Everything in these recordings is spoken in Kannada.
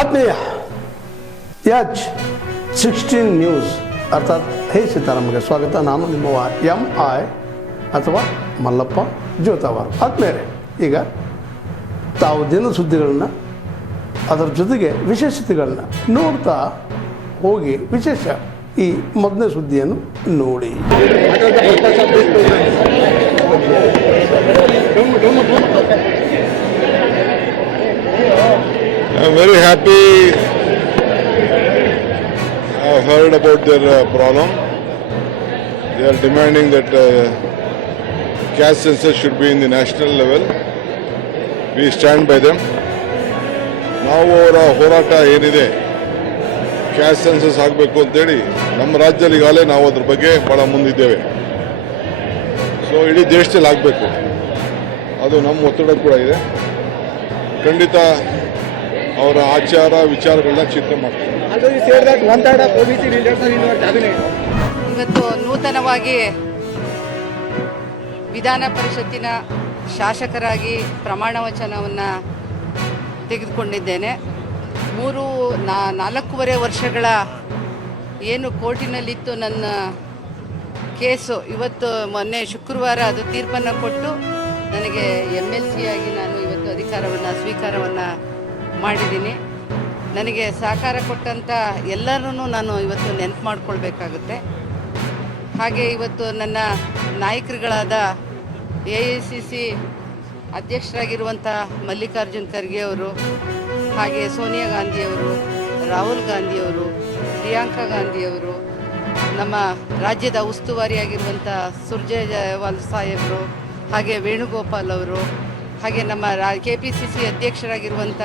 ಆತ್ಮೀಯ H16 ನ್ಯೂಸ್ ಅರ್ಥಾತ್ ಹೇ ಸೀತಾರಾಮಗೆ ಸ್ವಾಗತ. ನಾನು ನಿಮ್ಮವ MI ಅಥವಾ ಮಲ್ಲಪ್ಪ ಜೋತಾವಾರ್. ಆದ್ಮೇಲೆ ಈಗ ತಾವು ದಿನ ಸುದ್ದಿಗಳನ್ನ ಅದರ ಜೊತೆಗೆ ವಿಶೇಷತೆಗಳನ್ನ ನೋಡ್ತಾ ಹೋಗಿ ವಿಶೇಷ ಈ ಮೊದಲನೇ ಸುದ್ದಿಯನ್ನು ನೋಡಿ. I'm very happy. I've heard about their problem. They are demanding that caste census should be in the national level. We stand by them. ನಾವು ಅವರ ಹೋರಾಟ ಏನಿದೆ ಕ್ಯಾಸ್ಟ್ ಸೆನ್ಸಸ್ ಆಗಬೇಕು ಅಂತೇಳಿ ನಮ್ಮ ರಾಜ್ಯದಲ್ಲಿ ಈಗಾಗಲೇ ನಾವು ಅದ್ರ ಬಗ್ಗೆ ಭಾಳ ಮುಂದಿದ್ದೇವೆ. ಸೊ ಇಡೀ ದೇಶದಲ್ಲಿ ಆಗಬೇಕು, ಅದು ನಮ್ಮ ಒತ್ತಡ ಕೂಡ ಇದೆ. ಖಂಡಿತ ಅವರ ಆಚಾರ ವಿಚಾರಗಳನ್ನ ಚಿಂತನೆ ಮಾಡ್ತಾರೆ. ಇವತ್ತು ನೂತನವಾಗಿ ವಿಧಾನ ಪರಿಷತ್ತಿನ ಶಾಸಕರಾಗಿ ಪ್ರಮಾಣ ವಚನವನ್ನು ತೆಗೆದುಕೊಂಡಿದ್ದೇನೆ. 4.5 ವರ್ಷಗಳ ಏನು ಕೋರ್ಟಿನಲ್ಲಿತ್ತು ನನ್ನ ಕೇಸು, ಇವತ್ತು ಮೊನ್ನೆ ಶುಕ್ರವಾರ ಅದು ತೀರ್ಪನ್ನು ಕೊಟ್ಟು ನನಗೆ MLC ಆಗಿ ನಾನು ಇವತ್ತು ಅಧಿಕಾರವನ್ನು ಸ್ವೀಕಾರವನ್ನು ಮಾಡಿದ್ದೀನಿ. ನನಗೆ ಸಹಕಾರ ಕೊಟ್ಟಂಥ ಎಲ್ಲರನ್ನೂ ನಾನು ಇವತ್ತು ನೆನಪು ಮಾಡಿಕೊಳ್ಬೇಕಾಗುತ್ತೆ. ಹಾಗೆ ಇವತ್ತು ನನ್ನ ನಾಯಕರುಗಳಾದ AICC ಅಧ್ಯಕ್ಷರಾಗಿರುವಂಥ ಮಲ್ಲಿಕಾರ್ಜುನ್ ಖರ್ಗೆ ಅವರು, ಹಾಗೆ ಸೋನಿಯಾ ಗಾಂಧಿಯವರು, ರಾಹುಲ್ ಗಾಂಧಿಯವರು, ಪ್ರಿಯಾಂಕಾ ಗಾಂಧಿಯವರು, ನಮ್ಮ ರಾಜ್ಯದ ಉಸ್ತುವಾರಿಯಾಗಿರುವಂಥ ಸುರ್ಜೇವಾಲ್ ಸಾಹೇಬರು, ಹಾಗೆ ವೇಣುಗೋಪಾಲ್ ಅವರು, ಹಾಗೆ ನಮ್ಮ KPCC ಅಧ್ಯಕ್ಷರಾಗಿರುವಂಥ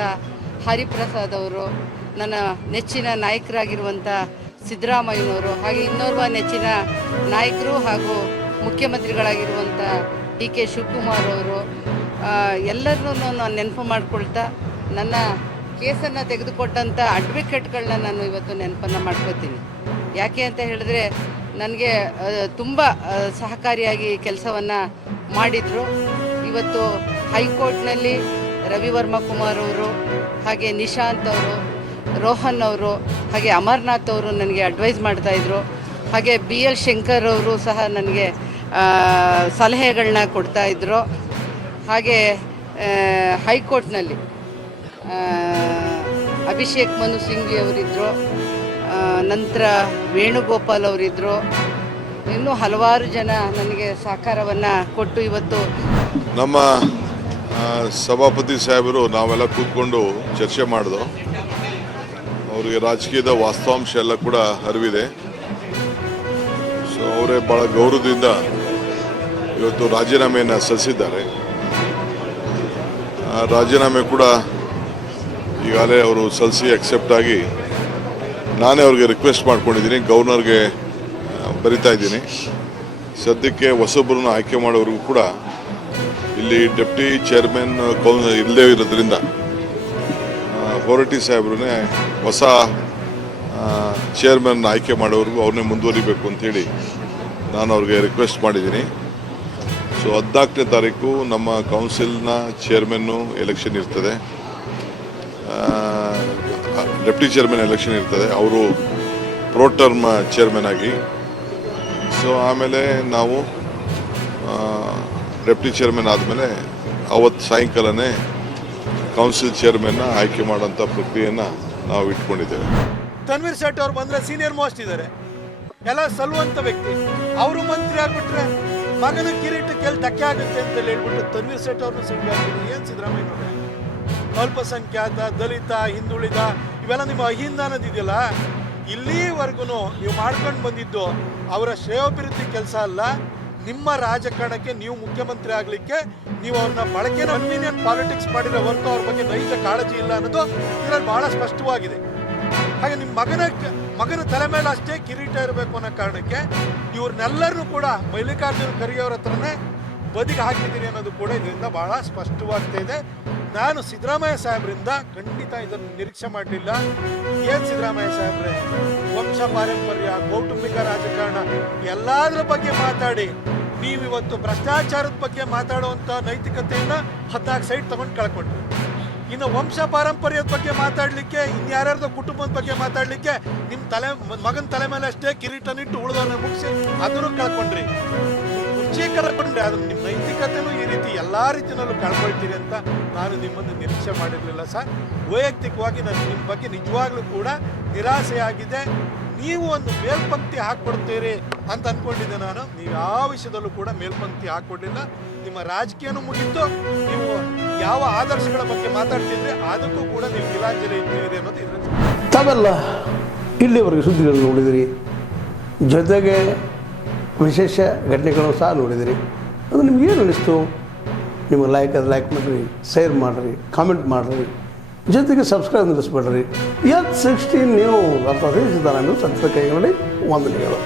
ಹರಿಪ್ರಸಾದ್ ಅವರು, ನನ್ನ ನೆಚ್ಚಿನ ನಾಯಕರಾಗಿರುವಂಥ ಸಿದ್ದರಾಮಯ್ಯನವರು, ಹಾಗೆ ಇನ್ನೋರ್ವ ನೆಚ್ಚಿನ ನಾಯಕರು ಹಾಗೂ ಮುಖ್ಯಮಂತ್ರಿಗಳಾಗಿರುವಂಥ DK ಶಿವಕುಮಾರ್ ಅವರು, ಎಲ್ಲರನ್ನೂ ನಾನು ನೆನಪು ಮಾಡಿಕೊಳ್ತಾ ನನ್ನ ಕೇಸನ್ನು ತೆಗೆದುಕೊಟ್ಟಂಥ ಅಡ್ವೊಕೇಟ್ಗಳನ್ನ ನಾನು ಇವತ್ತು ನೆನಪನ್ನು ಮಾಡ್ಕೋತೀನಿ. ಯಾಕೆ ಅಂತ ಹೇಳಿದ್ರೆ ನನಗೆ ತುಂಬ ಸಹಕಾರಿಯಾಗಿ ಕೆಲಸವನ್ನು ಮಾಡಿದರು. ಇವತ್ತು ಹೈಕೋರ್ಟ್ನಲ್ಲಿ ರವಿವರ್ಮ ಕುಮಾರ್ ಅವರು, ಹಾಗೆ ನಿಶಾಂತ್ ಅವರು, ರೋಹನ್ ಅವರು, ಹಾಗೆ ಅಮರ್ನಾಥ್ ಅವರು ನನಗೆ ಅಡ್ವೈಸ್ ಮಾಡ್ತಾಯಿದ್ರು. ಹಾಗೆ BL ಶಂಕರ್ ಅವರು ಸಹ ನನಗೆ ಸಲಹೆಗಳನ್ನ ಕೊಡ್ತಾಯಿದ್ರು. ಹಾಗೆ ಹೈಕೋರ್ಟ್ನಲ್ಲಿ ಅಭಿಷೇಕ್ ಮನು ಸಿಂಘ್ವಿ ಅವರಿದ್ದರು, ನಂತರ ವೇಣುಗೋಪಾಲ್ ಅವರಿದ್ದರು, ಇನ್ನೂ ಹಲವಾರು ಜನ ನನಗೆ ಸಹಕಾರವನ್ನು ಕೊಟ್ಟು ಇವತ್ತು ನಮ್ಮ ಸಭಾಪತಿ ಸಾಹೇಬರು ನಾವೆಲ್ಲ ಕೂತ್ಕೊಂಡು ಚರ್ಚೆ ಮಾಡಿದ್ರು. ಅವರಿಗೆ ರಾಜಕೀಯದ ವಾಸ್ತವಾಂಶ ಎಲ್ಲ ಕೂಡ ಅರಿವಿದೆ. ಸೊ ಅವರೇ ಭಾಳ ಗೌರವದಿಂದ ಇವತ್ತು ರಾಜೀನಾಮೆಯನ್ನು ಸಲ್ಲಿಸಿದ್ದಾರೆ. ರಾಜೀನಾಮೆ ಕೂಡ ಈಗಾಗಲೇ ಅವರು ಸಲ್ಲಿಸಿ ಅಕ್ಸೆಪ್ಟ್ ಆಗಿ ನಾನೇ ಅವ್ರಿಗೆ ರಿಕ್ವೆಸ್ಟ್ ಮಾಡ್ಕೊಂಡಿದ್ದೀನಿ, ಗವರ್ನರ್ಗೆ ಬರಿತಾ ಇದ್ದೀನಿ. ಸದ್ಯಕ್ಕೆ ಹೊಸೊಬ್ಬರನ್ನು ಆಯ್ಕೆ ಮಾಡೋರಿಗೂ ಕೂಡ ಇಲ್ಲಿ ಡೆಪ್ಟಿ ಚೇರ್ಮನ್ ಇಲ್ಲದೇ ಇರೋದ್ರಿಂದ ಹೊರಟಿ ಸಾಹೇಬ್ರನ್ನೇ ಹೊಸ ಚೇರ್ಮನ್ ಆಯ್ಕೆ ಮಾಡೋರಿಗೂ ಅವ್ರನ್ನೇ ಮುಂದುವರಿಬೇಕು ಅಂತೇಳಿ ನಾನು ಅವ್ರಿಗೆ ರಿಕ್ವೆಸ್ಟ್ ಮಾಡಿದ್ದೀನಿ. ಸೊ 14ನೇ ತಾರೀಕು ನಮ್ಮ ಕೌನ್ಸಿಲ್ನ ಚೇರ್ಮನ್ನು ಎಲೆಕ್ಷನ್ ಇರ್ತದೆ, ಡೆಪ್ಟಿ ಚೇರ್ಮನ್ ಎಲೆಕ್ಷನ್ ಇರ್ತದೆ, ಅವರು ಪ್ರೋ ಟರ್ಮ್ ಚೇರ್ಮನ್ ಆಗಿ. ಸೊ ಆಮೇಲೆ ನಾವು ಡೆಪ್ಟಿ ಚೇರ್ಮನ್ ಆದಮೇಲೆ ಅವತ್ತು ಸಾಯಂಕಾಲನೇ ಕೌನ್ಸಿಲ್ ಚೇರ್ಮನ್ನ ಆಯ್ಕೆ ಮಾಡೋಂಥ ಪ್ರಕ್ರಿಯೆಯನ್ನು ನಾವು ಇಟ್ಕೊಂಡಿದ್ದೇವೆ. ತನ್ವೀರ್ ಸೇಠ್ ಅವ್ರು ಬಂದರೆ ಸೀನಿಯರ್ ಮೋಸ್ಟ್ ಇದ್ದಾರೆ, ಎಲ್ಲ ಸಲ್ಲುವಂಥ ವ್ಯಕ್ತಿ. ಅವರು ಮಂತ್ರಿ ಆಗಿಬಿಟ್ರೆ ಮಗನ ಕಿರೀಟಕ್ಕೆ ಧಕ್ಕೆ ಆಗುತ್ತೆ ಅಂತ ಹೇಳ್ಬಿಟ್ಟು ತನ್ವೀರ್ ಸೇಠ್ ಅವ್ರನ್ನ ಸಿಂಗ್ ಆಗಿದ್ರು. ಏನು ಸಿದ್ದರಾಮಯ್ಯನವ್ರೆ, ಅಲ್ಪಸಂಖ್ಯಾತ, ದಲಿತ, ಹಿಂದುಳಿದ ಇವೆಲ್ಲ ನಿಮ್ಮ ಅಹಿಂದಾನದಿದೆಯಲ್ಲ, ಇಲ್ಲಿವರೆಗೂ ನೀವು ಮಾಡ್ಕೊಂಡು ಬಂದಿದ್ದು ಅವರ ಶ್ರೇಯೋಭಿವೃದ್ಧಿ ಕೆಲಸ ಅಲ್ಲ. ನಿಮ್ಮ ರಾಜಕಾರಣಕ್ಕೆ ನೀವು ಮುಖ್ಯಮಂತ್ರಿ ಆಗಲಿಕ್ಕೆ ನೀವು ಅವ್ರನ್ನ ಬಳಕೆ ಕನ್ವೀನಿಯಂಟ್ ಪಾಲಿಟಿಕ್ಸ್ ಮಾಡಿರೋ ಹೊರತು ಅವ್ರ ಬಗ್ಗೆ ನೈಜ ಕಾಳಜಿ ಇಲ್ಲ ಅನ್ನೋದು ಇದರಲ್ಲಿ ಬಹಳ ಸ್ಪಷ್ಟವಾಗಿದೆ. ಹಾಗೆ ನಿಮ್ಮ ಮಗನ ತಲೆ ಮೇಲೆ ಅಷ್ಟೇ ಕಿರೀಟ ಇರಬೇಕು ಅನ್ನೋ ಕಾರಣಕ್ಕೆ ಇವ್ರನ್ನೆಲ್ಲರೂ ಕೂಡ ಮಲ್ಲಿಕಾರ್ಜುನ ಖರ್ಗೆ ಅವ್ರ ಹತ್ರನೇ ಬದಿಗೆ ಹಾಕಿದ್ದೀನಿ ಅನ್ನೋದು ಕೂಡ ಇದರಿಂದ ಬಹಳ ಸ್ಪಷ್ಟವಾಗ್ತಾ ಇದೆ. ನಾನು ಸಿದ್ದರಾಮಯ್ಯ ಸಾಹೇಬ್ರಿಂದ ಖಂಡಿತ ಇದನ್ನು ನಿರೀಕ್ಷೆ ಮಾಡಲಿಲ್ಲ. ಏನು ಸಿದ್ದರಾಮಯ್ಯ ಸಾಹೇಬ್ರೆ, ವಂಶ ಪಾರಂಪರ್ಯ, ಕೌಟುಂಬಿಕ ರಾಜಕಾರಣ ಎಲ್ಲಾದ್ರ ಬಗ್ಗೆ ಮಾತಾಡಿ ನೀವಿವತ್ತು ಭ್ರಷ್ಟಾಚಾರದ ಬಗ್ಗೆ ಮಾತಾಡುವಂಥ ನೈತಿಕತೆಯನ್ನು 14 ಸೈಟ್ ತಗೊಂಡು ಕಳ್ಕೊಂಡ್ರಿ. ಇನ್ನು ವಂಶ ಪಾರಂಪರ್ಯದ ಬಗ್ಗೆ ಮಾತಾಡಲಿಕ್ಕೆ, ಇನ್ಯಾರ್ಯಾರ್ದೋ ಕುಟುಂಬದ ಬಗ್ಗೆ ಮಾತಾಡಲಿಕ್ಕೆ ನಿಮ್ಮ ಮಗನ ತಲೆ ಮೇಲೆ ಅಷ್ಟೇ ಕಿರೀಟನಿಟ್ಟು ಉಳಿದವನ್ನ ಮುಗಿಸಿ ಅದನ್ನು ಕಳ್ಕೊಂಡ್ರಿ. ಕುರ್ಚಿ ಕಳ್ಕೊಂಡ್ರೆ ಅದು ನಿಮ್ಮ ನೈತಿಕತೆನೂ ಈ ರೀತಿ ಎಲ್ಲ ರೀತಿಯಲ್ಲೂ ಕಳ್ಕೊಳ್ತೀರಿ ಅಂತ ನಾನು ನಿಮ್ಮನ್ನು ನಿರೀಕ್ಷೆ ಮಾಡಿರಲಿಲ್ಲ ಸರ್. ವೈಯಕ್ತಿಕವಾಗಿ ನಾನು ನಿಮ್ಮ ಬಗ್ಗೆ ನಿಜವಾಗ್ಲೂ ಕೂಡ ನಿರಾಸೆಯಾಗಿದೆ. ನೀವು ಒಂದು ಮೇಲ್ಪಂಕ್ತಿ ಹಾಕ್ಕೊಡ್ತೀರಿ ಅಂತ ಅಂದ್ಕೊಂಡಿದ್ದೆ ನಾನು. ನೀವು ಯಾವ ವಿಷಯದಲ್ಲೂ ಕೂಡ ಮೇಲ್ಪಂಕ್ತಿ ಹಾಕ್ಕೊಡ್ಲಿಲ್ಲ. ನಿಮ್ಮ ರಾಜಕೀಯನೂ ಮುಗಿತು. ನೀವು ಯಾವ ಆದರ್ಶಗಳ ಬಗ್ಗೆ ಮಾತಾಡ್ತಿದ್ರೆ ಅದಕ್ಕೂ ಕೂಡ ನೀವು ಗಿಲಾಂಜಲಿ ಇದ್ದೀರಿ ಅನ್ನೋದು ಇದರಲ್ಲಿ. ತಾವೆಲ್ಲ ಇಲ್ಲಿವರೆಗೆ ಸುದ್ದಿಗಳನ್ನು ನೋಡಿದಿರಿ, ಜೊತೆಗೆ ವಿಶೇಷ ಘಟನೆಗಳನ್ನು ಸಹ ನೋಡಿದಿರಿ. ಅದು ನಿಮಗೇನು ಅನ್ನಿಸ್ತು? ನಿಮಗೆ ಲೈಕ್ ಮಾಡಿರಿ, ಶೇರ್ ಮಾಡಿರಿ, ಕಾಮೆಂಟ್ ಮಾಡಿರಿ, ಜೊತೆಗೆ ಸಬ್ಸ್ಕ್ರೈಬ್ ನಿಲ್ಲಿಸ್ಬೇಡ್ರಿ. H16 ನ್ಯೂಸ್ ಅರ್ಥಾತ್ ಸಿದ್ದರಾಮಯ್ಯ ಸತ್ಯದ ಕೈಗೊಂಡು ವಂದನೆಗಳು.